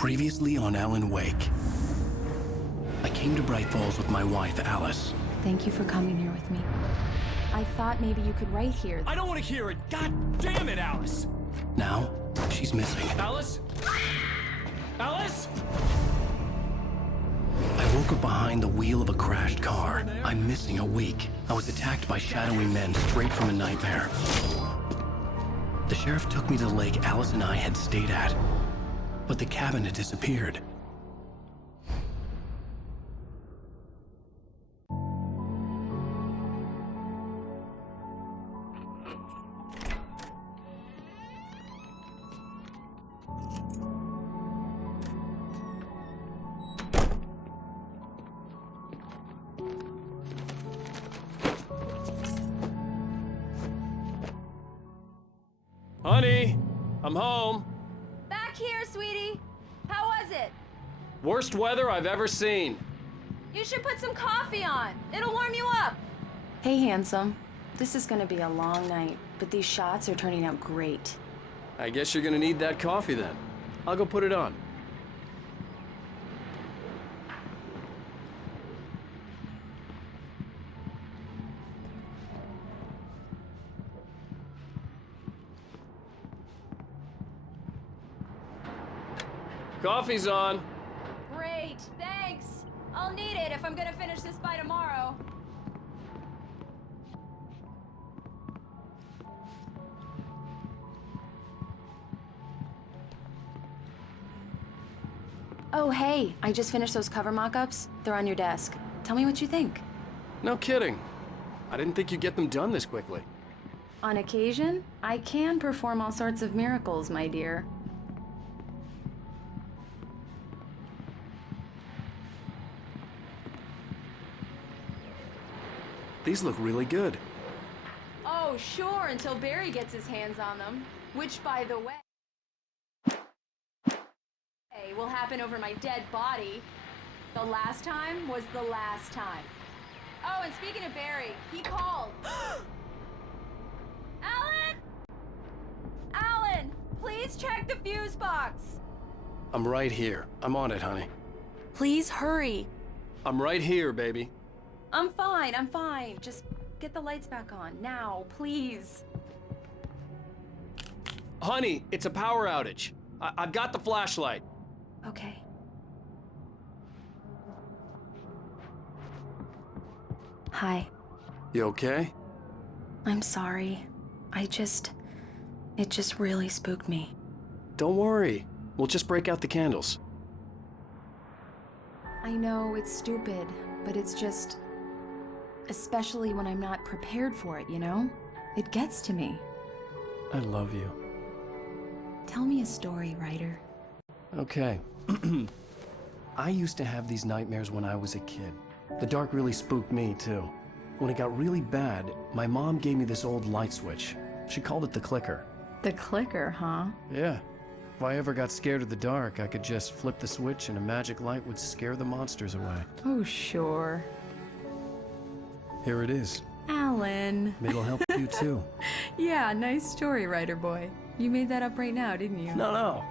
Previously on Alan Wake. I came to Bright Falls with my wife, Alice. Thank you for coming here with me. I thought maybe you could write here. I don't want to hear it! God damn it, Alice! Now, she's missing. Alice? Alice? I woke up behind the wheel of a crashed car. I'm missing a week. I was attacked by shadowy men straight from a nightmare. The sheriff took me to the lake Alice and I had stayed at. But the cabin had disappeared. Honey, I'm home. Back here, sweetie. How was it? Worst weather I've ever seen. You should put some coffee on. It'll warm you up. Hey, handsome. This is gonna be a long night, but these shots are turning out great. I guess you're gonna need that coffee then. I'll go put it on. Coffee's on. Great, thanks. I'll need it if I'm gonna finish this by tomorrow. Oh, hey, I just finished those cover mock-ups. They're on your desk. Tell me what you think. No kidding. I didn't think you'd get them done this quickly. On occasion, I can perform all sorts of miracles, my dear. These look really good. Oh, sure, until Barry gets his hands on them. Which, by the way, will happen over my dead body. The last time was the last time. Oh, and speaking of Barry, he called. Alan! Alan, please check the fuse box. I'm right here. I'm on it, honey. Please hurry. I'm right here, baby. I'm fine, I'm fine. Just get the lights back on, now, please. Honey, it's a power outage. I've got the flashlight. Okay. Hi. You okay? I'm sorry. It just really spooked me. Don't worry. We'll just break out the candles. I know it's stupid, but it's just... especially when I'm not prepared for it, you know? It gets to me. I love you. Tell me a story, writer. Okay. I used to have these nightmares when I was a kid. The dark really spooked me, too. When it got really bad, my mom gave me this old light switch. She called it the clicker. The clicker, huh? Yeah. If I ever got scared of the dark, I could just flip the switch and a magic light would scare the monsters away. Oh, sure. Here it is. Alan. It'll help you, too. Yeah, nice story, writer boy. You made that up right now, didn't you? No.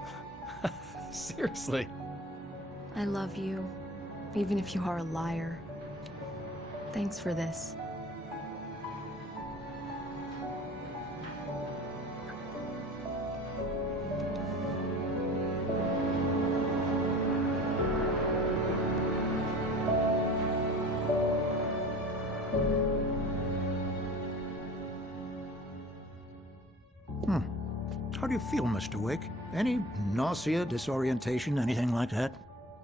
Seriously. I love you, even if you are a liar. Thanks for this. How do you feel, Mr. Wake? Any nausea, disorientation, anything like that?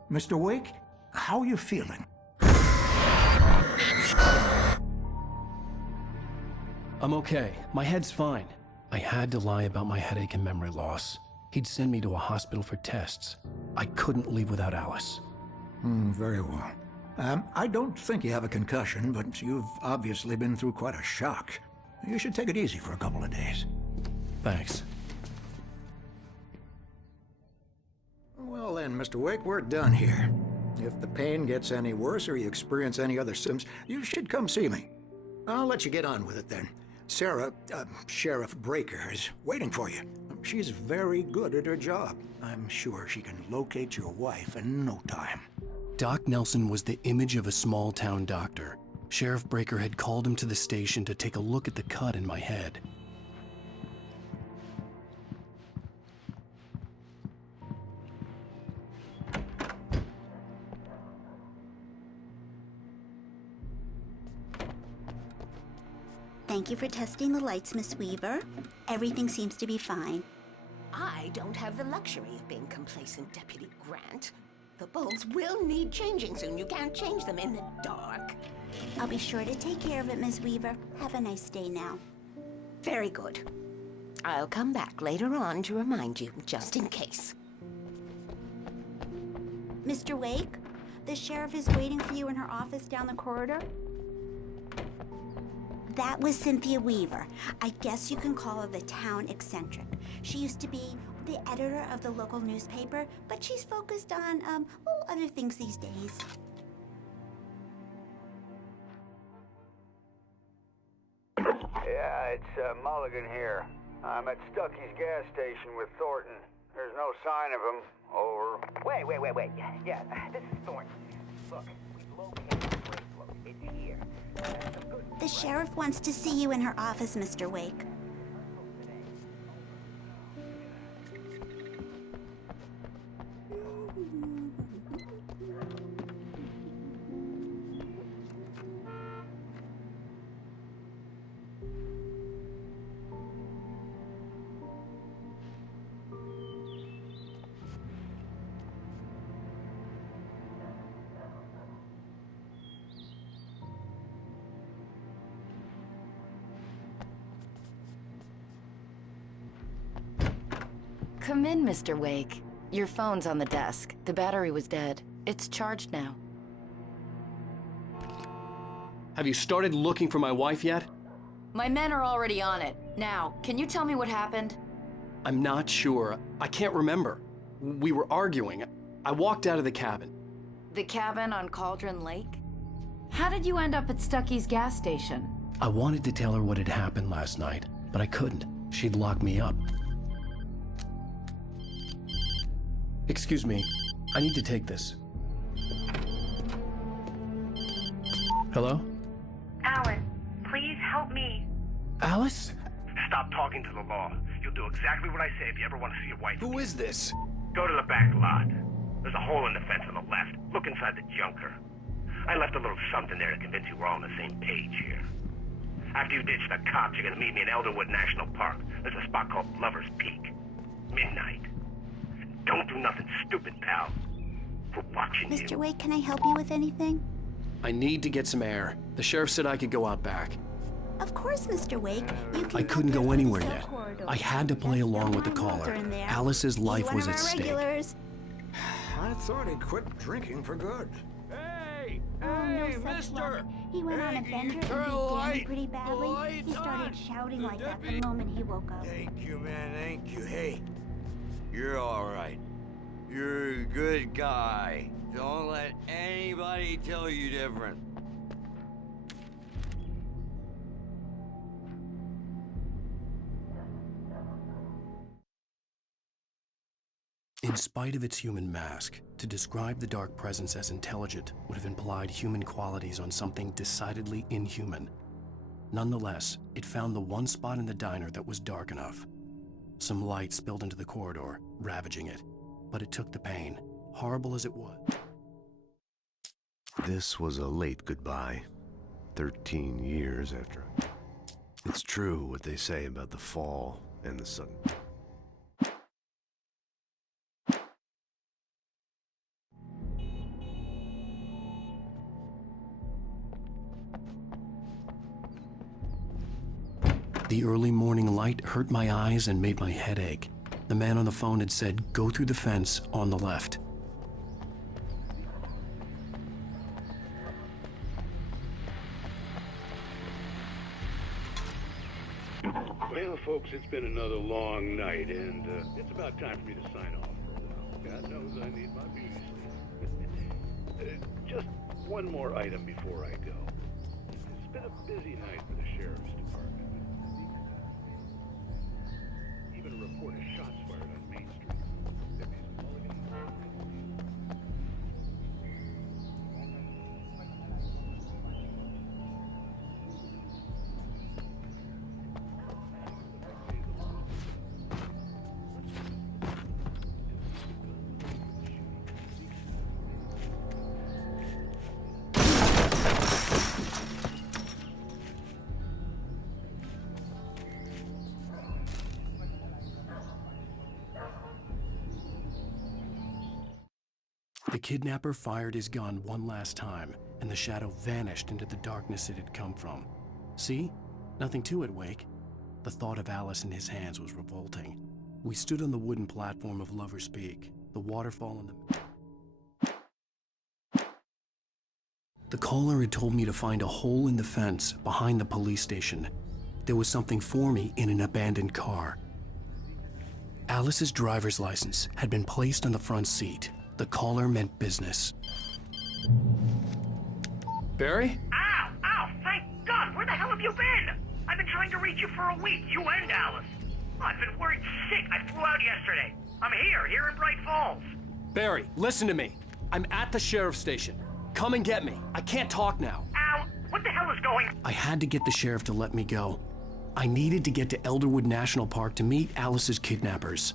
Mr. Wake, how are you feeling? I'm okay. My head's fine. I had to lie about my headache and memory loss. He'd send me to a hospital for tests. I couldn't leave without Alice. Very well. I don't think you have a concussion, but you've obviously been through quite a shock. You should take it easy for a couple of days. Thanks. Well then, Mr. Wake, we're done here. If the pain gets any worse or you experience any other symptoms, you should come see me. I'll let you get on with it then. Sarah, Sheriff Breaker, is waiting for you. She's very good at her job. I'm sure she can locate your wife in no time. Doc Nelson was the image of a small-town doctor. Sheriff Breaker had called him to the station to take a look at the cut in my head. Thank you for testing the lights, Miss Weaver. Everything seems to be fine. I don't have the luxury of being complacent, Deputy Grant. The bulbs will need changing soon. You can't change them in the dark. I'll be sure to take care of it, Miss Weaver. Have a nice day now. Very good. I'll come back later on to remind you, just in case. Mr. Wake, the sheriff is waiting for you in her office down the corridor. That was Cynthia Weaver. I guess you can call her the town eccentric. She used to be the editor of the local newspaper, but she's focused on, other things these days. Yeah, it's Mulligan here. I'm at Stucky's gas station with Thornton. There's no sign of him. Over. Wait. Yeah, this is Thornton. Look, we've located the brake float. It's here. The sheriff wants to see you in her office, Mr. Wake. Come in, Mr. Wake. Your phone's on the desk. The battery was dead. It's charged now. Have you started looking for my wife yet? My men are already on it. Now, can you tell me what happened? I'm not sure. I can't remember. We were arguing. I walked out of the cabin. The cabin on Cauldron Lake? How did you end up at Stucky's gas station? I wanted to tell her what had happened last night, but I couldn't. She'd locked me up. Excuse me, I need to take this. Hello? Alan, please help me. Alice? Stop talking to the law. You'll do exactly what I say if you ever want to see your wife. Who is this? Go to the back lot. There's a hole in the fence on the left. Look inside the junker. I left a little something there to convince you we're all on the same page here. After you ditch the cops, you're gonna meet me in Elderwood National Park. There's a spot called Lover's Peak. Midnight. Don't do nothing stupid, pal. We're watching you. Mr. Wake, can I help you with anything? I need to get some air. The sheriff said I could go out back. Of course, Mr. Wake. You can I couldn't there go for anywhere the yet. cell corridor. I had to play Just along don't with the mind caller. Walter in there. Alice's life He's one was of at our stake. regulars. I thought he quit drinking for good. Hey! Oh, no such luck. He went on a bender and beat Danny pretty badly. He started shouting like that the moment he woke up. Thank you, man. Thank you. Hey, you're all right. You're a good guy. Don't let anybody tell you different. In spite of its human mask, to describe the dark presence as intelligent would have implied human qualities on something decidedly inhuman. Nonetheless, it found the one spot in the diner that was dark enough. Some light spilled into the corridor, ravaging it, but it took the pain, horrible as it was. This was a late goodbye. 13 years after. It's true what they say about the fall and the sudden. The early morning light hurt my eyes and made my head ache. The man on the phone had said, "Go through the fence on the left." Well, folks, it's been another long night, and it's about time for me to sign off for a while. God knows I need my beauty sleep. Just one more item before I go. It's been a busy night for the sheriff's department. Even been a report of shots fired on Main Street. Deputies Mulligan. The kidnapper fired his gun one last time, and the shadow vanished into the darkness it had come from. See? Nothing to it, Wake. The thought of Alice in his hands was revolting. We stood on the wooden platform of Lover's Peak, the waterfall in the... The caller had told me to find a hole in the fence behind the police station. There was something for me in an abandoned car. Alice's driver's license had been placed on the front seat. The caller meant business. Barry? Ow! Ow! Thank God! Where the hell have you been? I've been trying to reach you for a week, you and Alice. I've been worried sick. I flew out yesterday. I'm here in Bright Falls. Barry, listen to me. I'm at the sheriff's station. Come and get me. I can't talk now. Al, what the hell is going on? I had to get the sheriff to let me go. I needed to get to Elderwood National Park to meet Alice's kidnappers.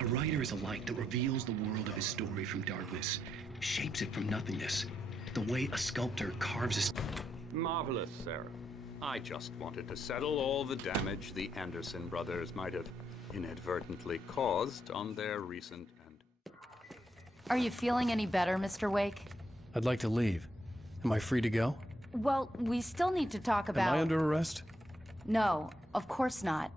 A writer is a light that reveals the world of his story from darkness, shapes it from nothingness, the way a sculptor carves a... Marvelous, Sarah. I just wanted to settle all the damage the Anderson brothers might have inadvertently caused on their recent and... Are you feeling any better, Mr. Wake? I'd like to leave. Am I free to go? Well, we still need to talk about... Am I under arrest? No, of course not.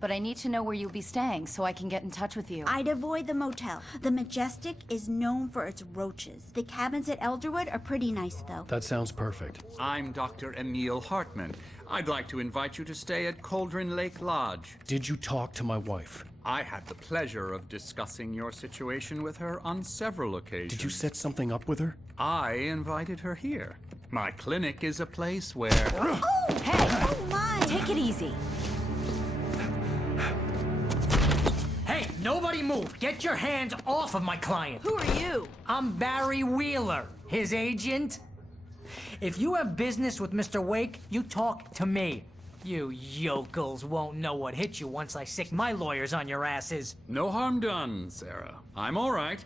But I need to know where you'll be staying so I can get in touch with you. I'd avoid the motel. The Majestic is known for its roaches. The cabins at Elderwood are pretty nice, though. That sounds perfect. I'm Dr. Emil Hartman. I'd like to invite you to stay at Cauldron Lake Lodge. Did you talk to my wife? I had the pleasure of discussing your situation with her on several occasions. Did you set something up with her? I invited her here. My clinic is a place where... Oh! Hey! Oh, my! Take it easy. Hey, nobody move! Get your hands off of my client! Who are you? I'm Barry Wheeler, his agent. If you have business with Mr. Wake, you talk to me. You yokels won't know what hit you once I sick my lawyers on your asses. No harm done, Sarah. I'm all right.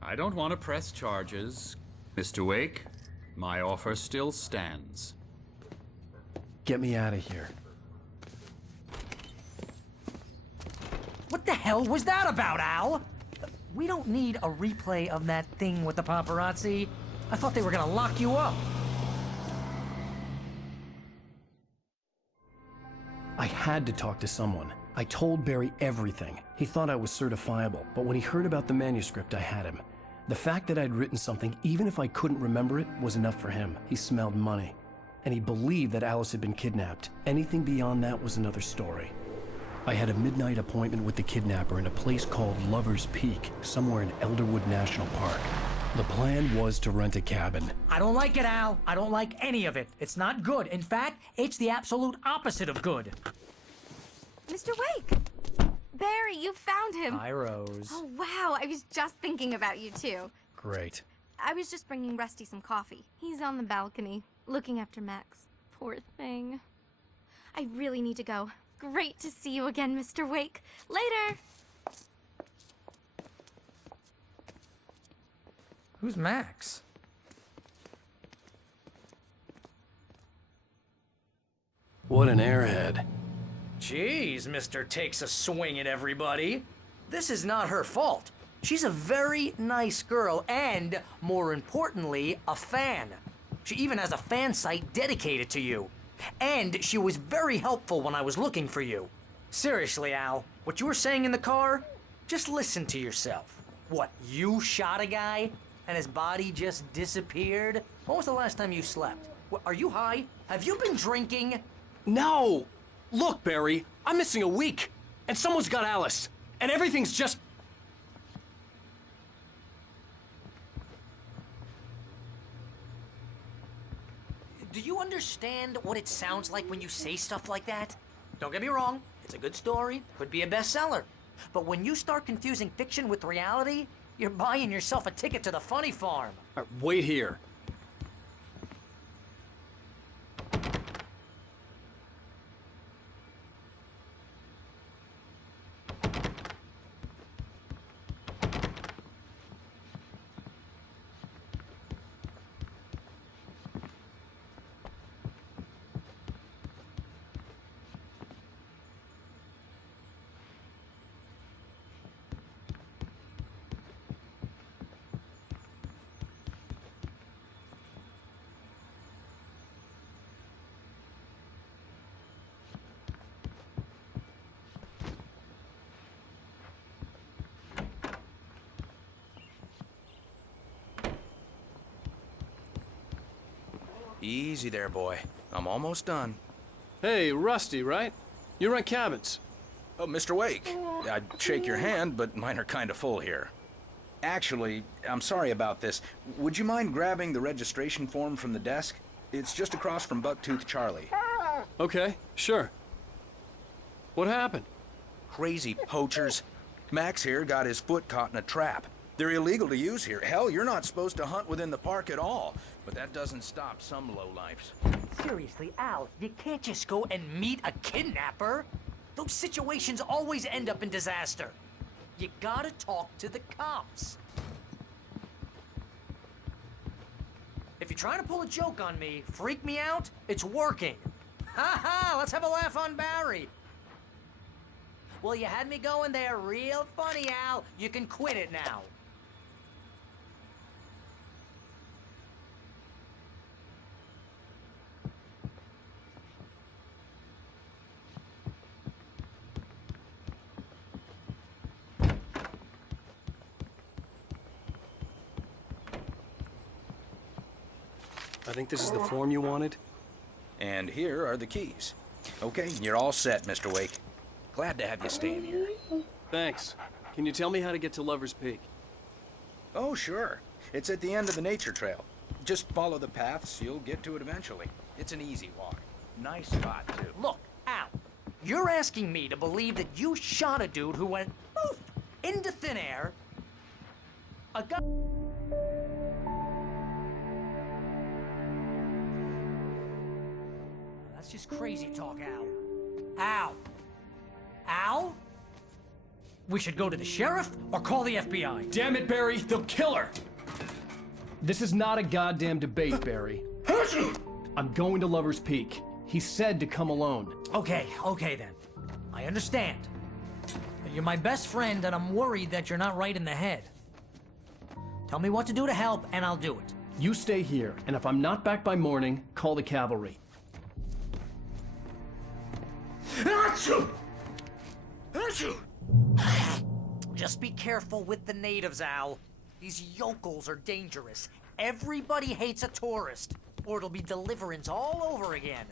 I don't want to press charges. Mr. Wake, my offer still stands. Get me out of here. What the hell was that about, Al? We don't need a replay of that thing with the paparazzi. I thought they were gonna lock you up. I had to talk to someone. I told Barry everything. He thought I was certifiable, but when he heard about the manuscript, I had him. The fact that I'd written something, even if I couldn't remember it, was enough for him. He smelled money. And he believed that Alice had been kidnapped. Anything beyond that was another story. I had a midnight appointment with the kidnapper in a place called Lover's Peak, somewhere in Elderwood National Park. The plan was to rent a cabin. I don't like it, Al. I don't like any of it. It's not good. In fact, it's the absolute opposite of good. Mr. Wake! Barry, you found him! Hi, Rose. Oh, wow. I was just thinking about you, too. Great. I was just bringing Rusty some coffee. He's on the balcony, looking after Max. Poor thing. I really need to go. Great to see you again, Mr. Wake. Later! Who's Max? What an airhead. Jeez, Mr. Takes a swing at everybody. This is not her fault. She's a very nice girl and, more importantly, a fan. She even has a fan site dedicated to you. And she was very helpful when I was looking for you. Seriously, Al, what you were saying in the car? Just listen to yourself. What, you shot a guy? and his body just disappeared? When was the last time you slept? Are you high? Have you been drinking? No! Look, Barry, I'm missing a week, and someone's got Alice, and everything's just... Do you understand what it sounds like when you say stuff like that? Don't get me wrong, it's a good story, could be a bestseller. But when you start confusing fiction with reality, you're buying yourself a ticket to the funny farm. All right, wait here. Easy there, boy. I'm almost done. Hey, Rusty, right? You rent cabins. Oh, Mr. Wake. I'd shake your hand, but mine are kind of full here. Actually, I'm sorry about this. Would you mind grabbing the registration form from the desk? It's just across from Bucktooth Charlie. Okay, sure. What happened? Crazy poachers. Max here got his foot caught in a trap. They're illegal to use here. Hell, you're not supposed to hunt within the park at all. But that doesn't stop some lowlifes. Seriously, Al, you can't just go and meet a kidnapper. Those situations always end up in disaster. You gotta talk to the cops. If you're trying to pull a joke on me, freak me out, it's working. Ha ha, let's have a laugh on Barry. Well, you had me going there real funny, Al. You can quit it now. I think this is the form you wanted. And here are the keys. Okay, you're all set, Mr. Wake. Glad to have you staying here. Thanks. Can you tell me how to get to Lover's Peak? Oh, sure. It's at the end of the nature trail. Just follow the paths, you'll get to it eventually. It's an easy walk. Nice spot, too. Look, Al, you're asking me to believe that you shot a dude who went poof into thin air. A guy. That's just crazy talk, Al. Al. Al? We should go to the sheriff or call the FBI. Damn it, Barry, they'll kill her! This is not a goddamn debate, Barry. I'm going to Lover's Peak. He said to come alone. Okay then. I understand. But you're my best friend and I'm worried that you're not right in the head. Tell me what to do to help and I'll do it. You stay here, and if I'm not back by morning, call the cavalry. Just be careful with the natives, Al. These yokels are dangerous. Everybody hates a tourist, or it'll be Deliverance all over again.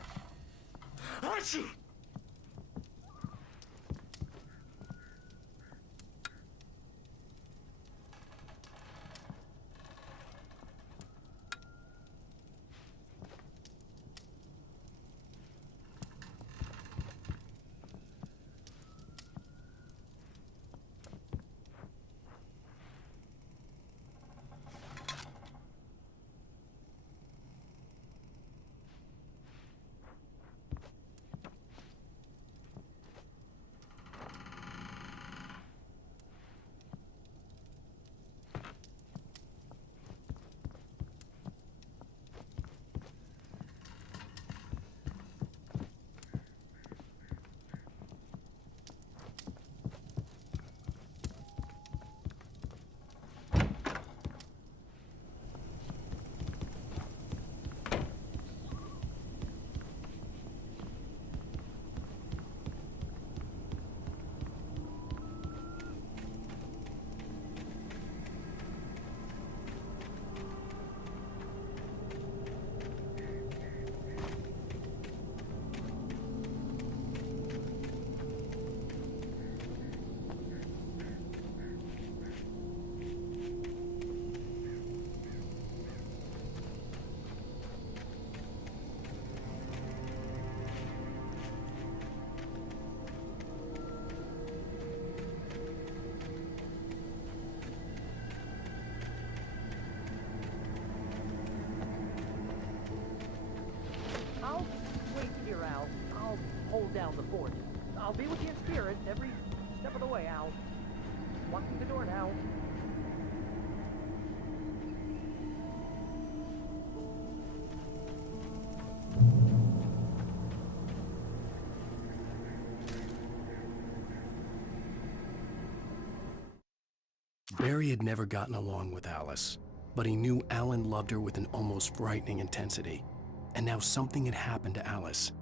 hold down the fort. I'll be with you in spirit every step of the way, Al. Locking the door now. Barry had never gotten along with Alice, but he knew Alan loved her with an almost frightening intensity. And now something had happened to Alice.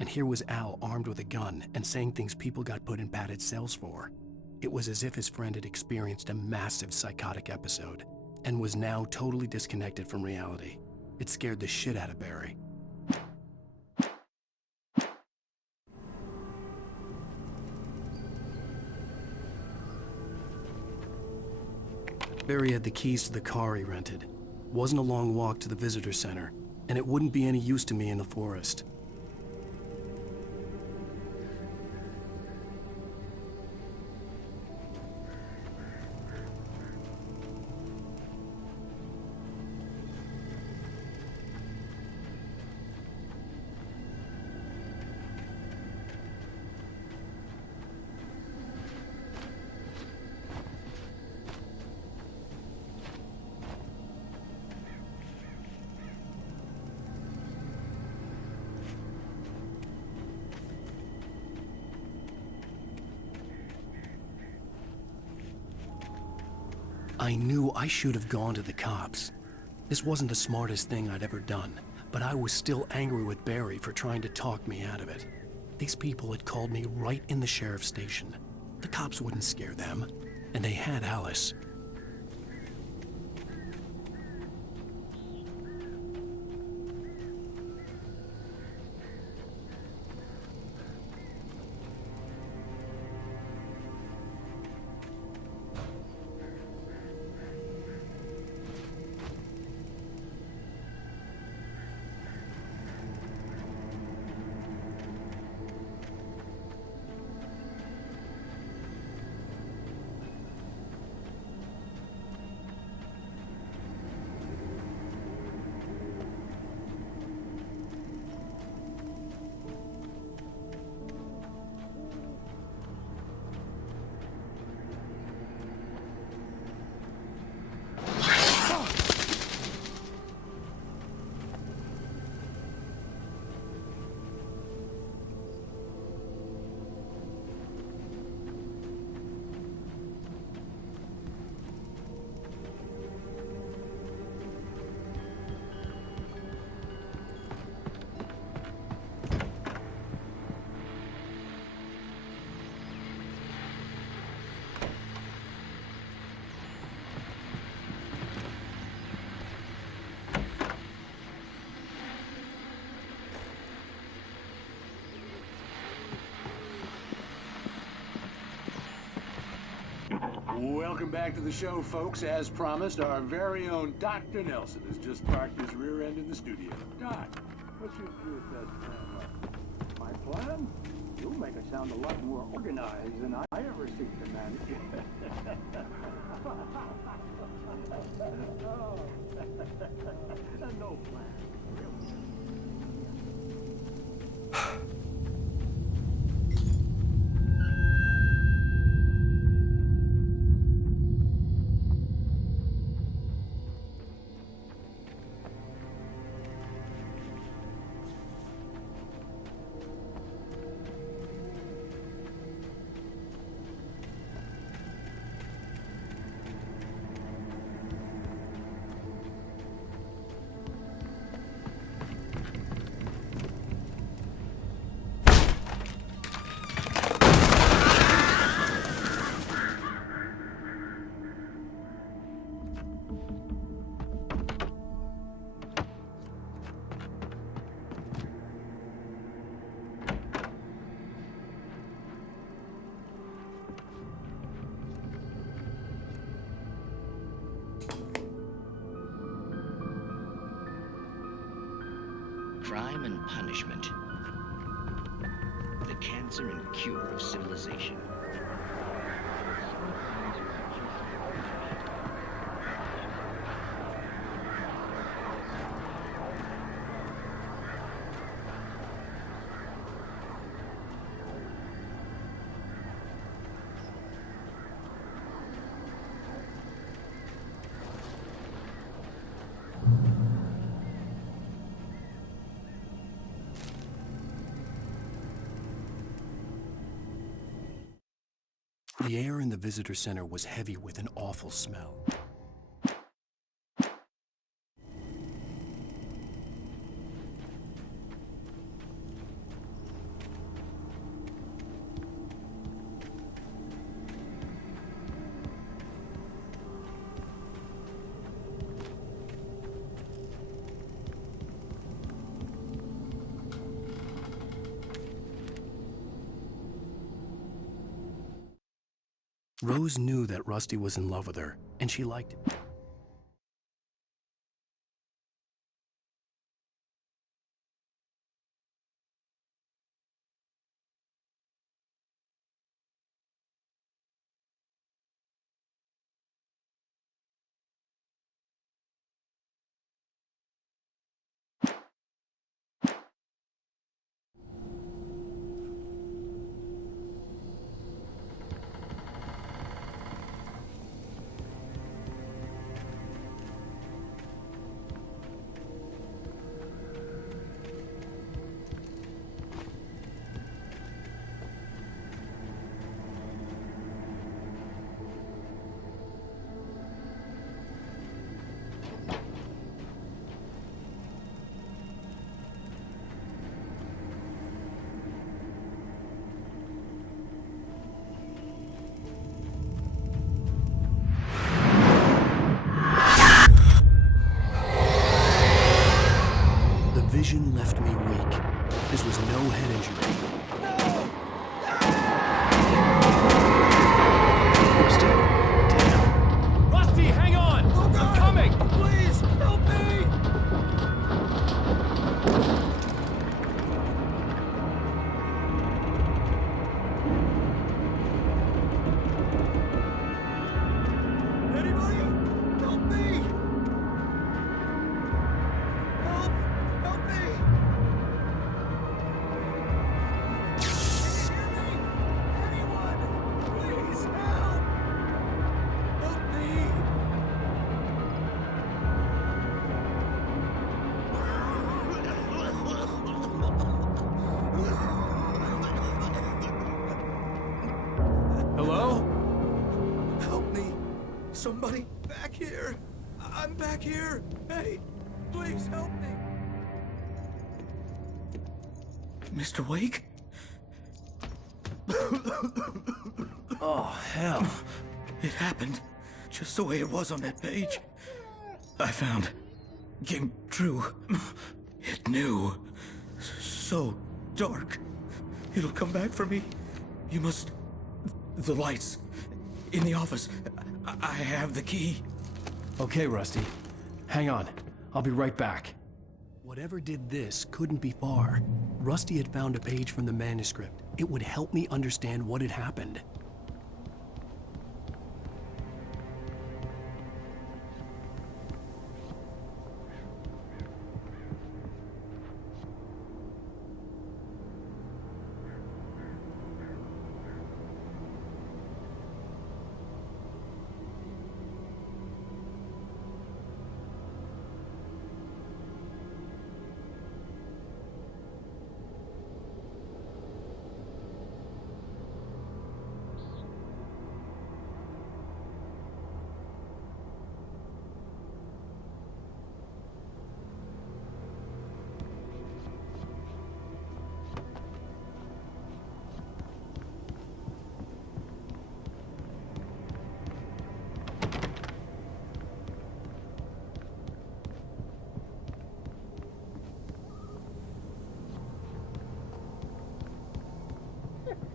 And here was Al armed with a gun and saying things people got put in padded cells for. It was as if his friend had experienced a massive psychotic episode and was now totally disconnected from reality. It scared the shit out of Barry. Barry had the keys to the car he rented. Wasn't a long walk to the visitor center, and it wouldn't be any use to me in the forest. I knew I should have gone to the cops. This wasn't the smartest thing I'd ever done, but I was still angry with Barry for trying to talk me out of it. These people had called me right in the sheriff's station. The cops wouldn't scare them, and they had Alice. Welcome back to the show, folks. As promised, our very own Dr. Nelson has just parked his rear end in the studio. Doc, what's your best plan? My plan? You'll make it sound a lot more organized than I ever seem to manage. No plan. Crime and punishment. The cancer and cure of civilization. The air in the visitor center was heavy with an awful smell. Rose knew that Rusty was in love with her, and she liked it. The vision left me weak. This was no head injury. Rusty? Damn. Rusty, hang on! I'm coming! Please, help me! Anybody? Help me! Help! Help me! Please help! Help me! Hello? Help me! Somebody back here! I'm back here! Hey, please help me! Mr. Wake? Oh, hell. It happened just the way it was on that page. I found. Came true. It knew. So dark. It'll come back for me. You must. The lights. In the office. I have the key. Okay, Rusty. Hang on. I'll be right back. Whatever did this couldn't be far. Rusty had found a page from the manuscript. It would help me understand what had happened.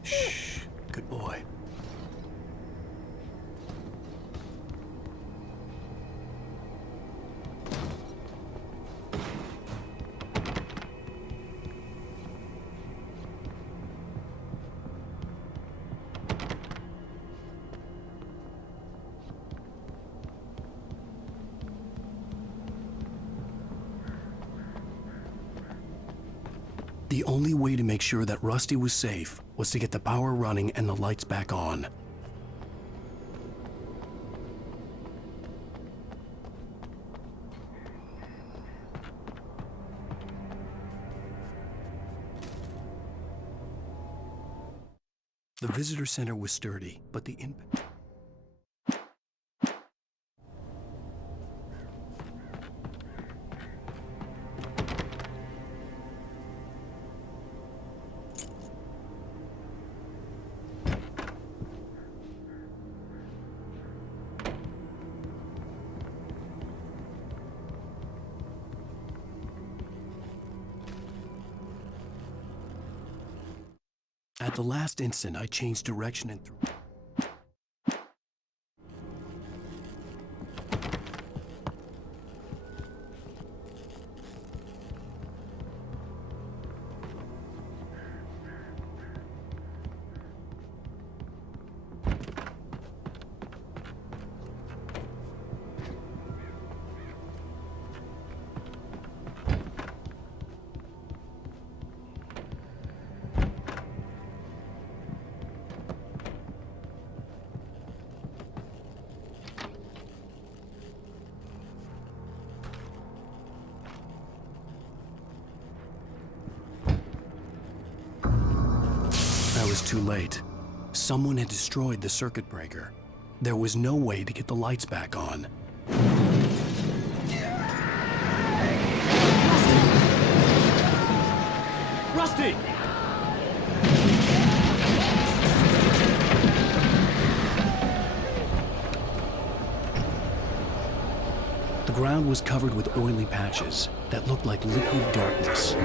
Shh. Good boy. The only way to make sure that Rusty was safe was to get the power running and the lights back on. The visitor center was sturdy, but the At the last instant, I changed direction and threw. I was too late. Someone had destroyed the circuit breaker. There was no way to get the lights back on. Rusty! The ground was covered with oily patches that looked like liquid darkness.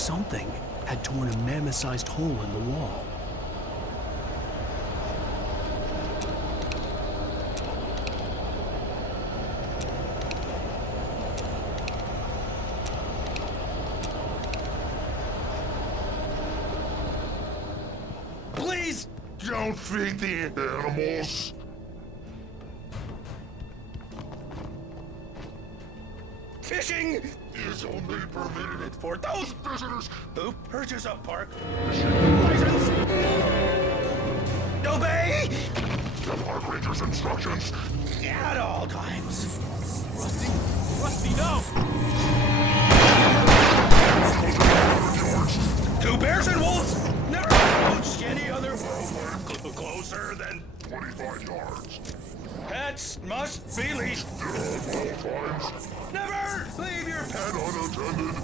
Something had torn a mammoth-sized hole in the wall. Please don't feed the animals. Fishing is only permitted for those visitors who purchase a park license. Obey the park ranger's instructions at all times. Rusty? Rusty, no! Two bears and wolves never approached any other wildlife closer than 25 yards. Pets must be leashed. At all times. Never leave your pet unattended.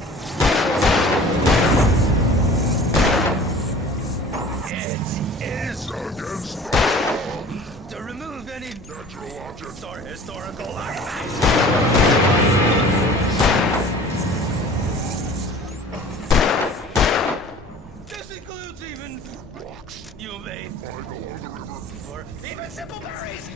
It is against the law to remove any natural objects or historical artifacts. This includes even rocks you may find along the river, or even simple berries.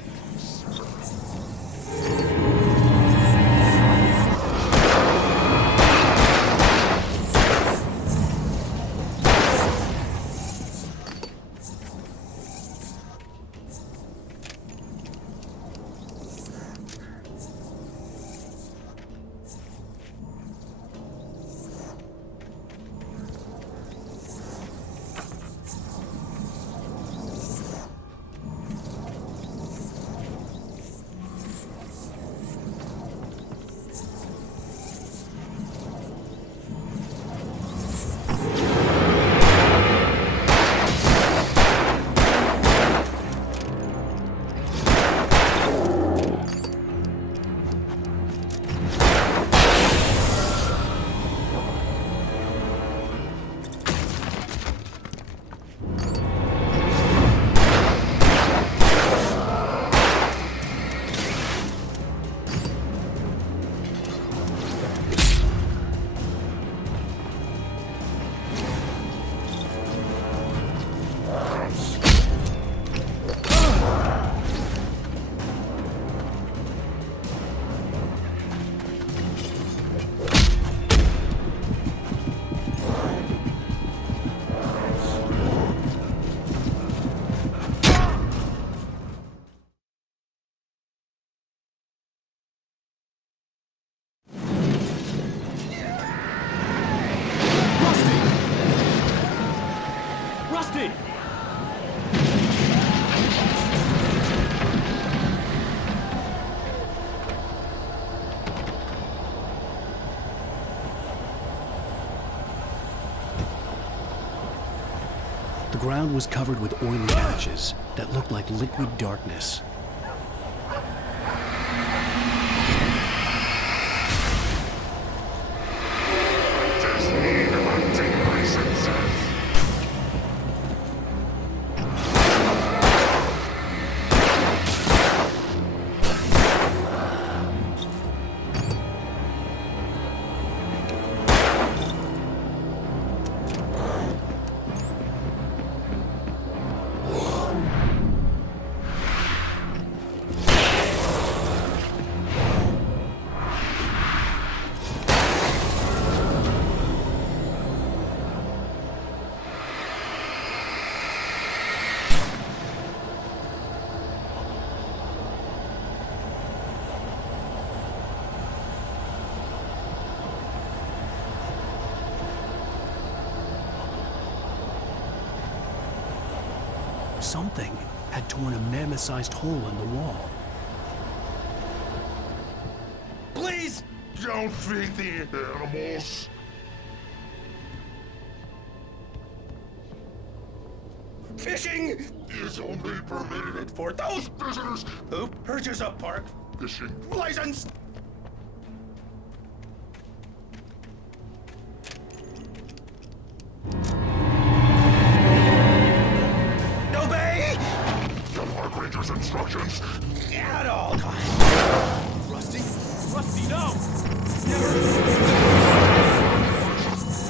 Rusty! The ground was covered with oily ashes that looked like liquid darkness. Something had torn a mammoth-sized hole in the wall. Please! Don't feed the animals! Fishing is only permitted for those visitors who purchase a park fishing license. Obey! The park ranger's instructions. At all times. Rusty? Rusty, no!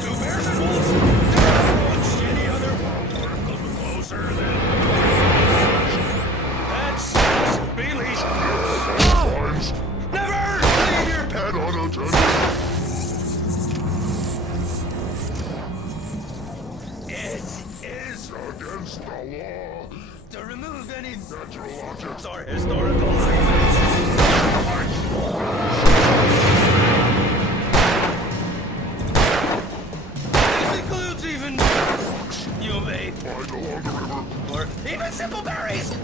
Two bears and wolves. Never watched any other. Come closer then. That's Bailey. Signs. Never leave your Pet unattended. It is Against the law. to remove any Natural objects or historical items. This includes even you may Find along the river. or even simple berries.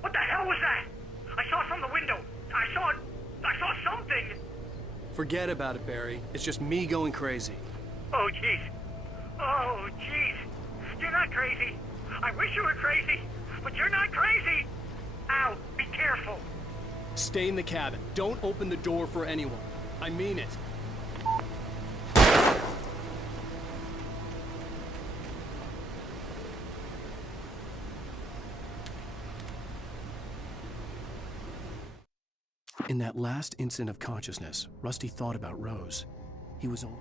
What the hell was that? I saw it from the window. I saw something. Forget about it, Barry. It's just me going crazy. Oh, jeez. Oh, jeez. You're not crazy. I wish you were crazy, but you're not crazy. Ow, be careful. Stay in the cabin. Don't open the door for anyone. I mean it. In that last instant of consciousness, Rusty thought about Rose. He was only...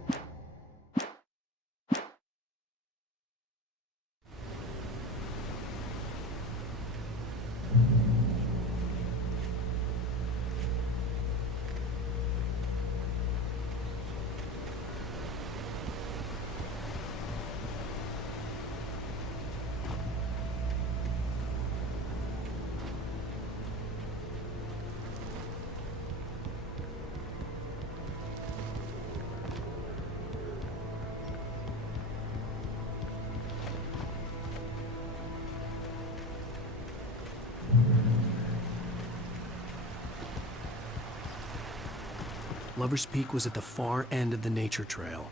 Lover's Peak was at the far end of the nature trail.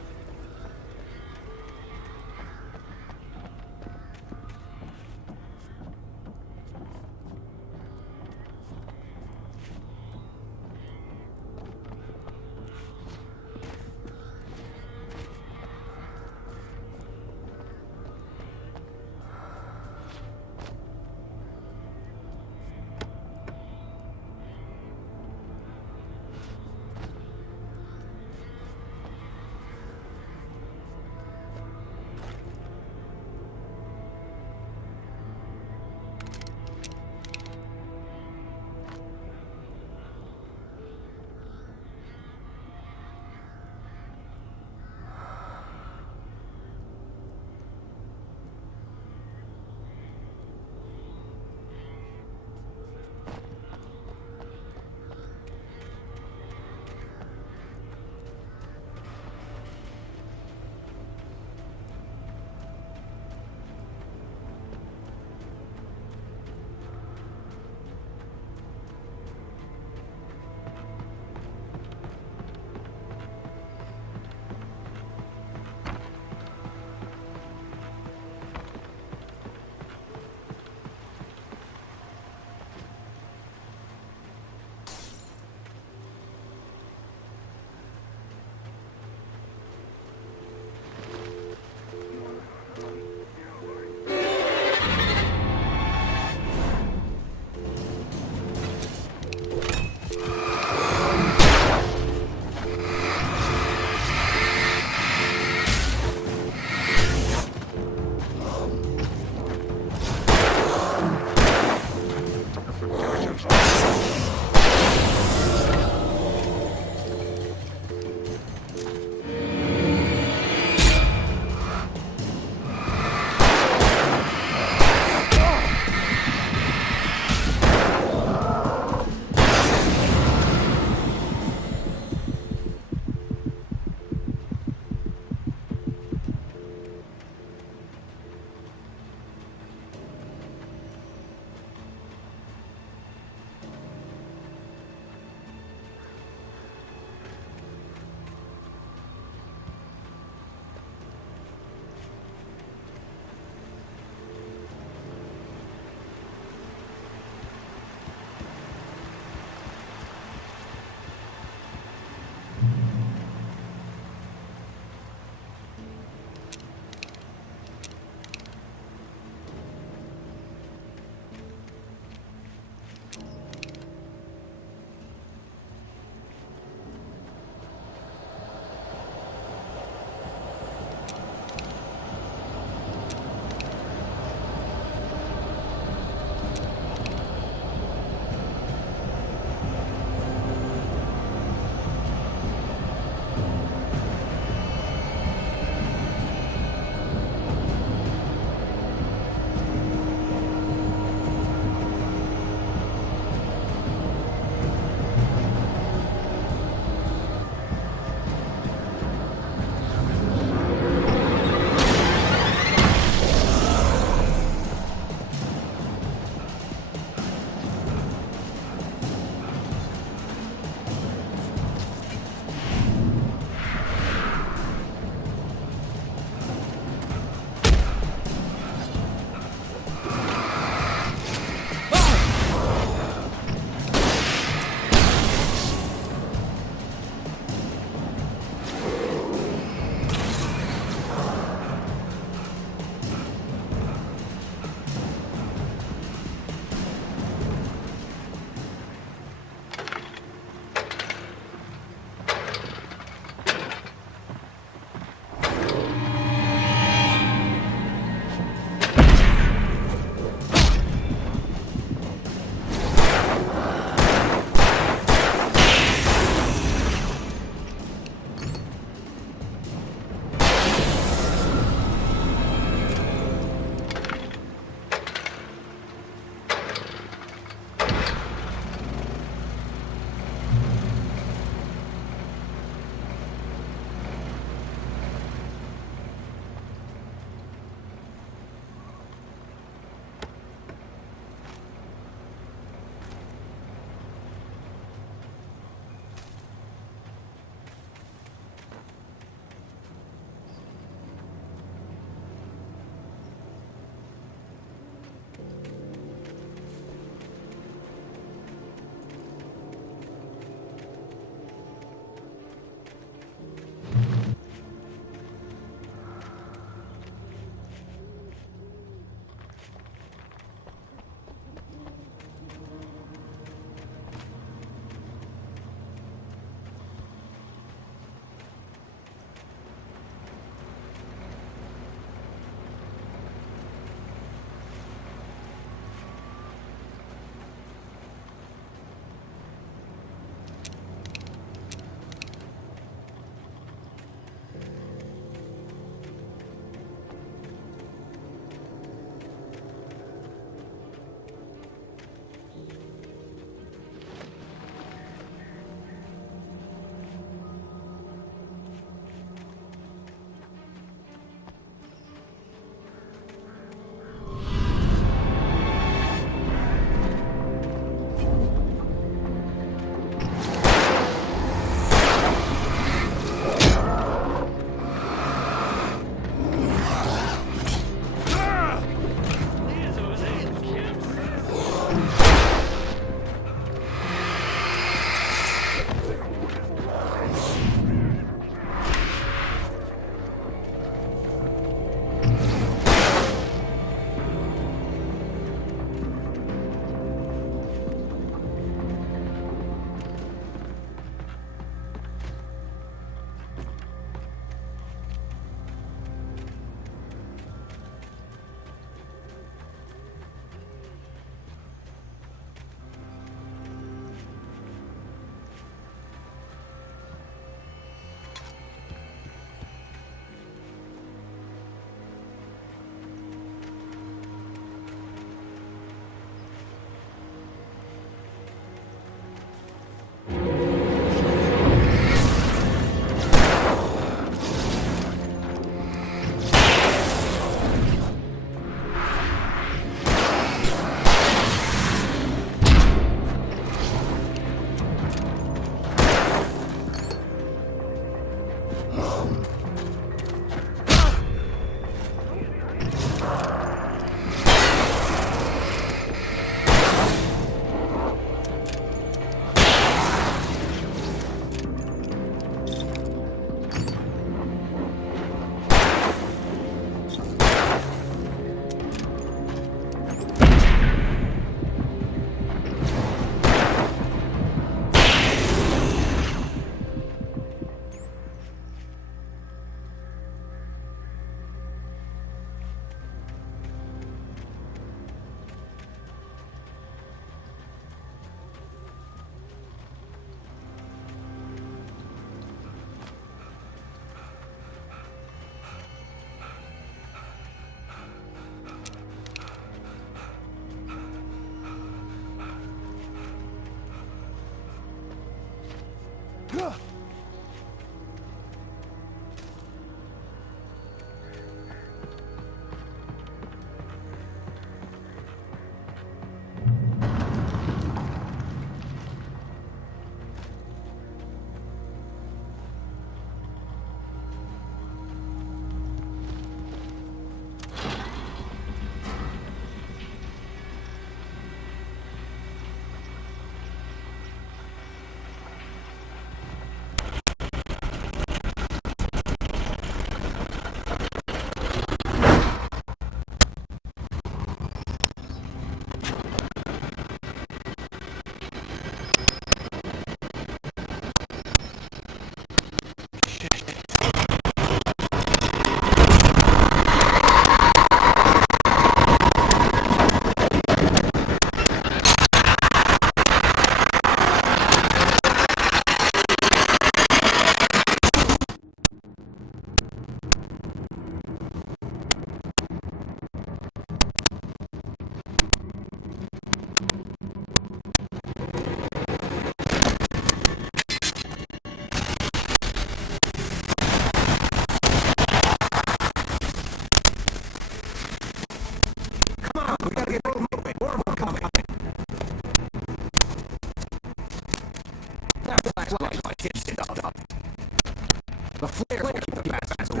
The flares will keep the bastards away.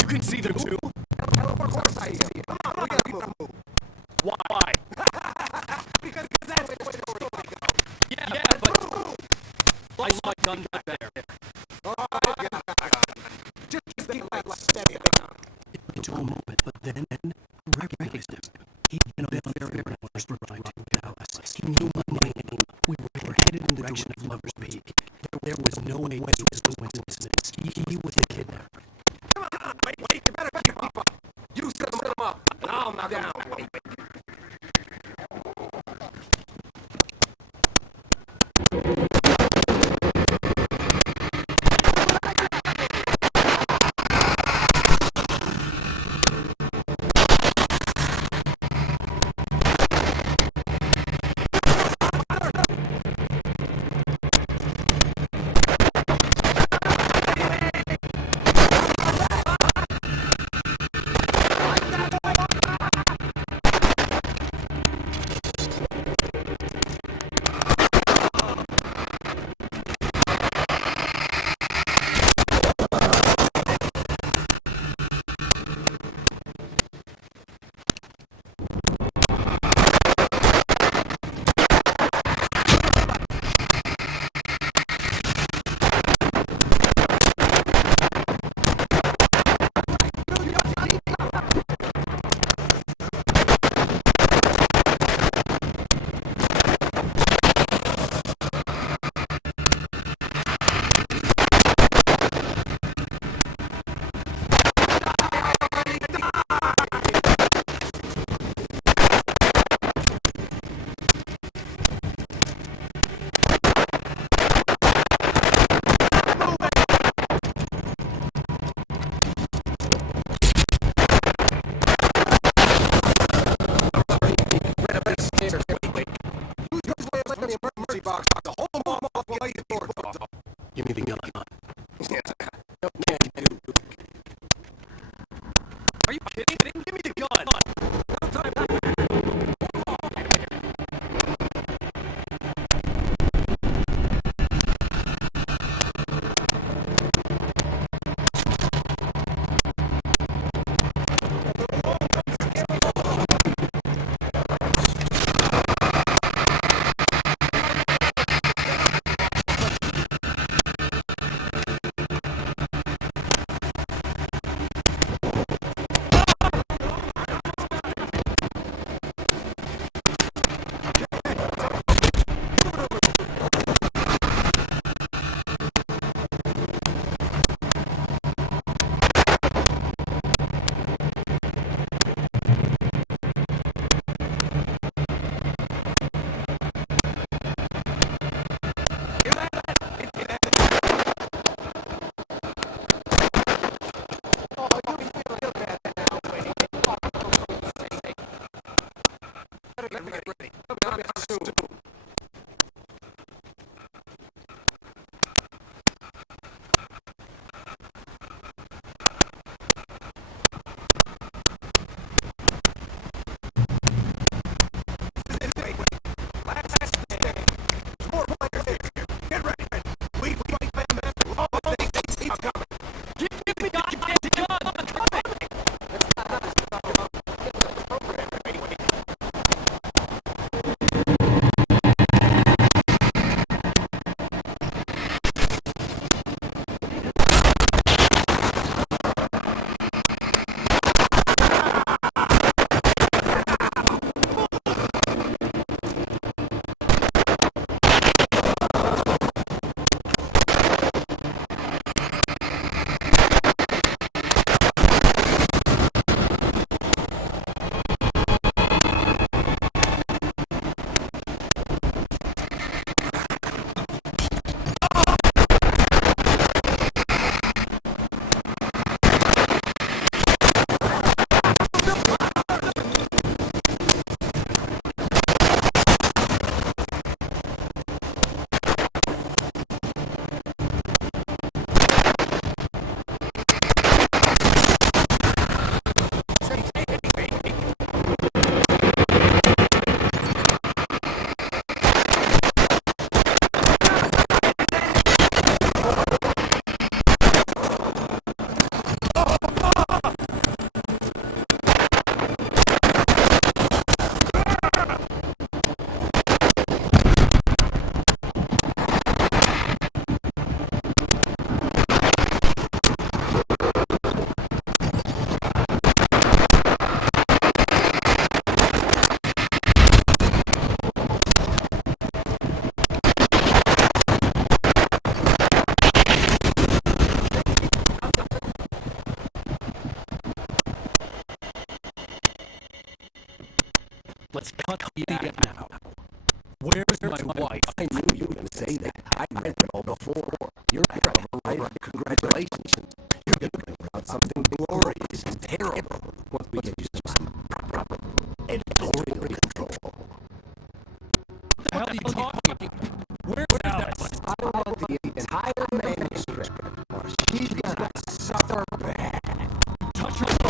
You can see them too? Of course I see it. Come on, we gotta move. Why? because that's the way to go. Yeah, but... I saw a gun back there. Just think like steady. It took a moment, but then I recognized him. He'd been there when I first arrived in Dallas. He knew my name. We were headed in the direction of Lover's Peak. There was no way this was coincidence. He was the kidnapper. Come on, wait, you better keep up. You set him up, and I'll knock him down. Give me the gun. Are you kidding? Give me the gun! No time for Let's cut the end now. Where's my wife? I knew you were going to say that. I read it all before. You're a hell of a writer. Congratulations. You're going to bring out something glorious and terrible. Once we get you some proper editorial control. What the hell are you talking? Where's Alice? I want the entire manuscript. Or she's going to suffer bad. Touch her.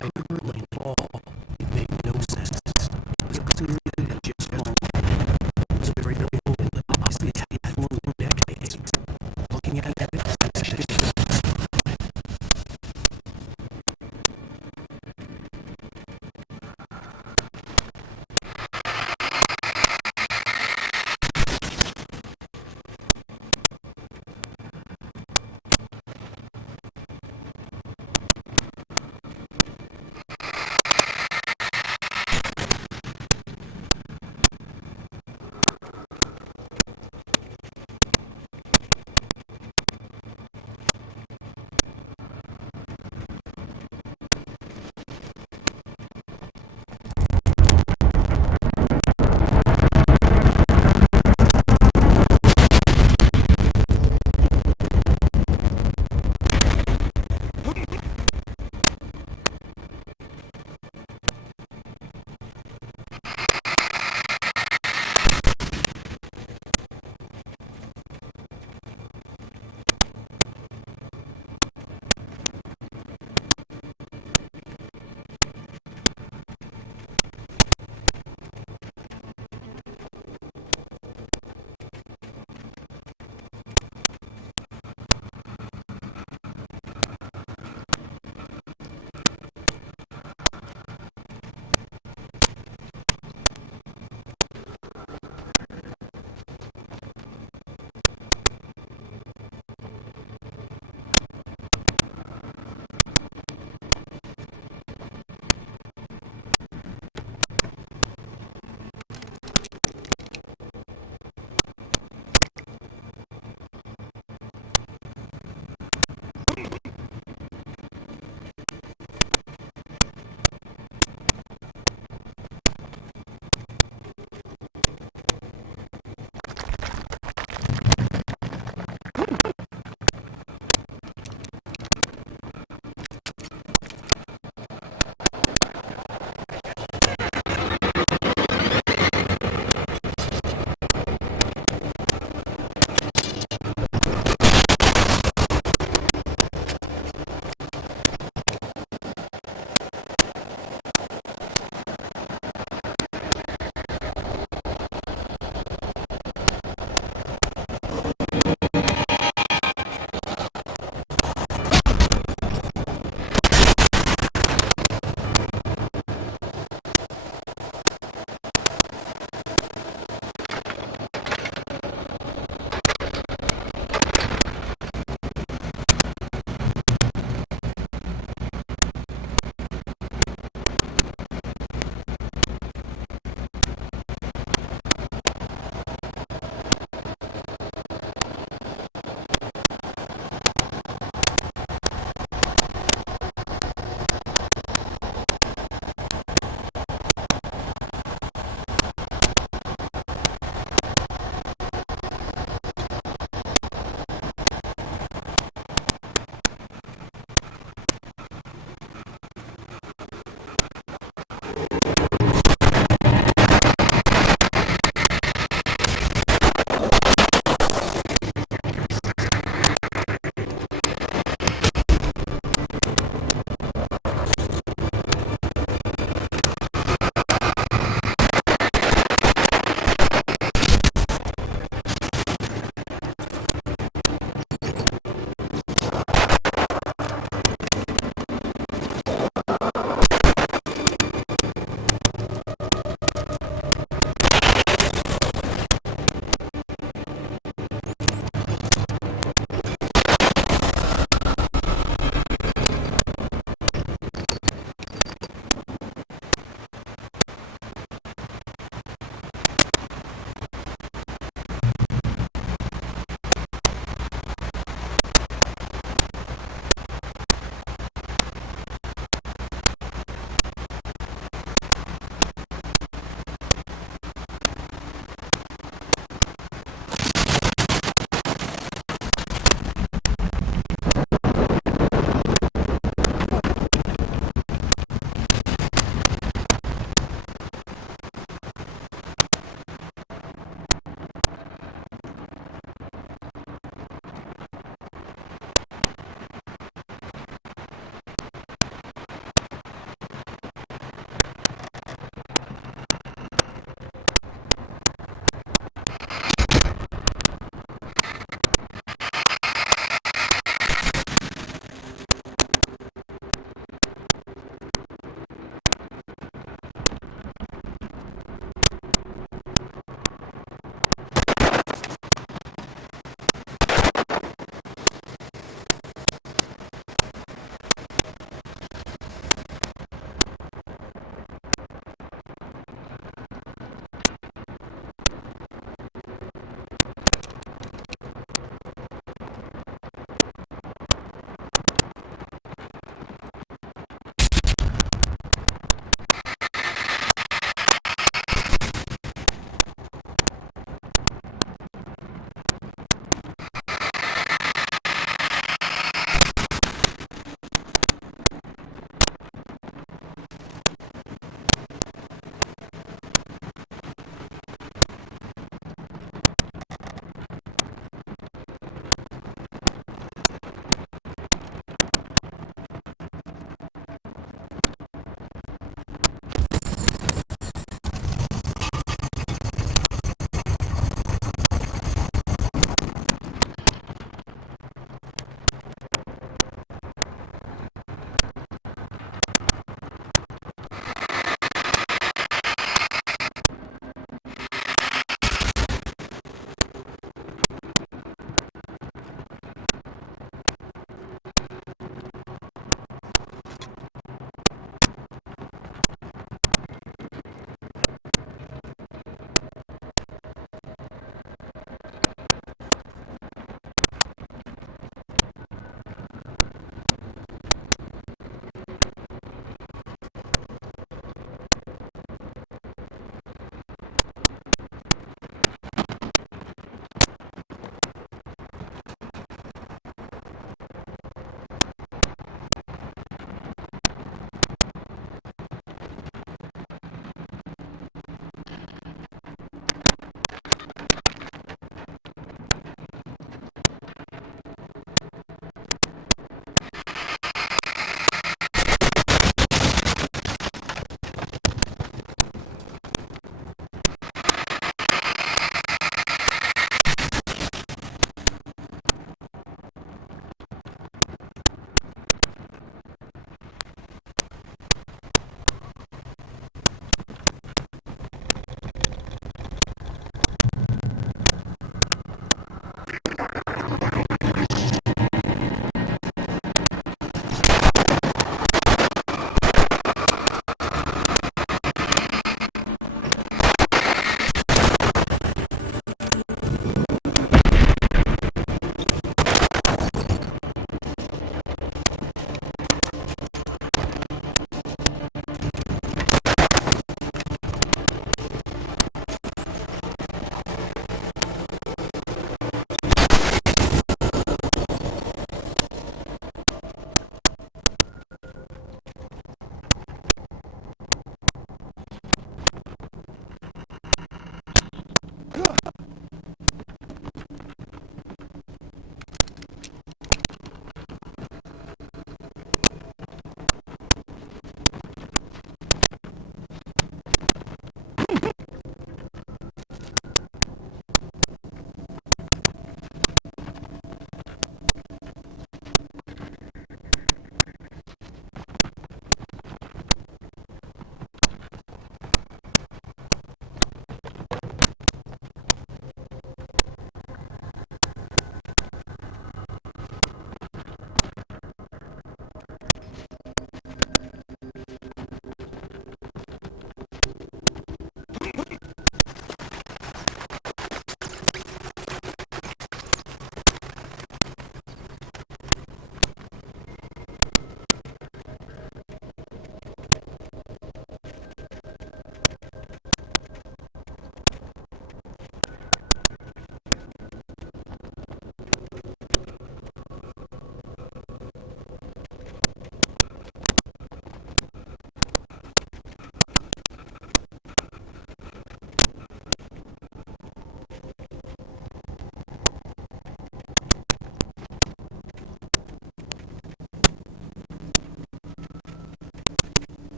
I heard my fall. It made no sense. It was clear that it had just fallen. It was buried in the possibly had flown in decades. Looking at it, I should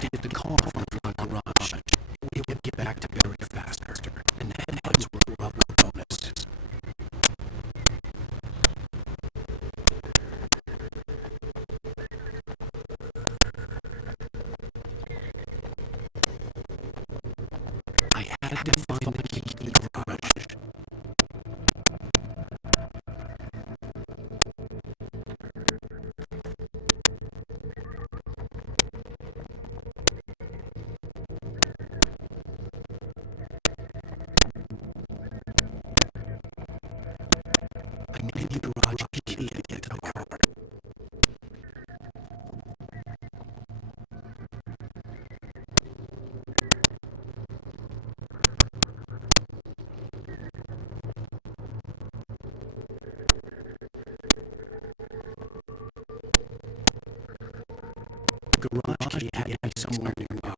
hit the car from the garage. We would get back to Barry faster, and the headlights were up with bonus. I had to find the key to the garage. I needed the garage key to get to the car. The garage key had to be somewhere nearby.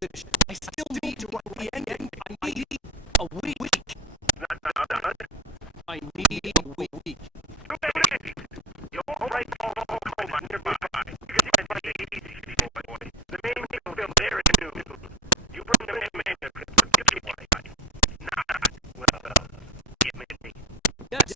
finished. I still need to write the ending. I need a week. I need a week. You're all right, all on nearby. You can find the easy, boy. The main people feel there is new. You bring them in, man, give me one. Nah, well, give me. Yes.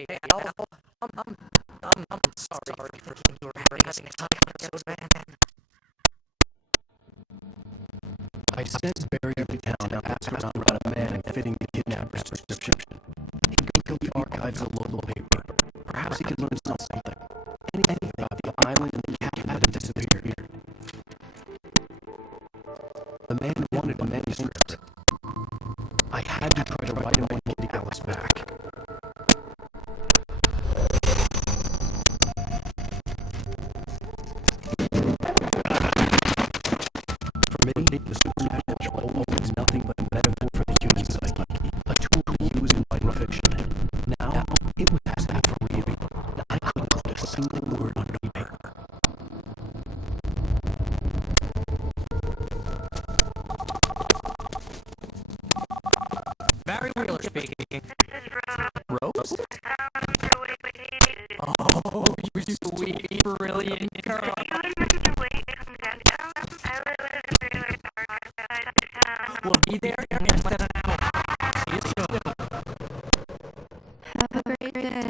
Hey, Al. I'm sorry for thinking you were having a time so bad. I sent Barry to town to ask around about a man fitting the kidnapper's description. He could go to the archives of the local paper. Perhaps he could learn something. Anything about the island and the captain that had disappeared. The man wanted a manuscript. I had to try to write him and get Alice back. For me, the supernatural is nothing but a metaphor for the human psyche, a tool to use in writing fiction. Now, it was asking for reading. I couldn't put a single word on paper. Barry Wheeler speaking. Rose? Oh, you sweet, brilliant girl. We'll be there in less than an hour. See you soon. Have a great day.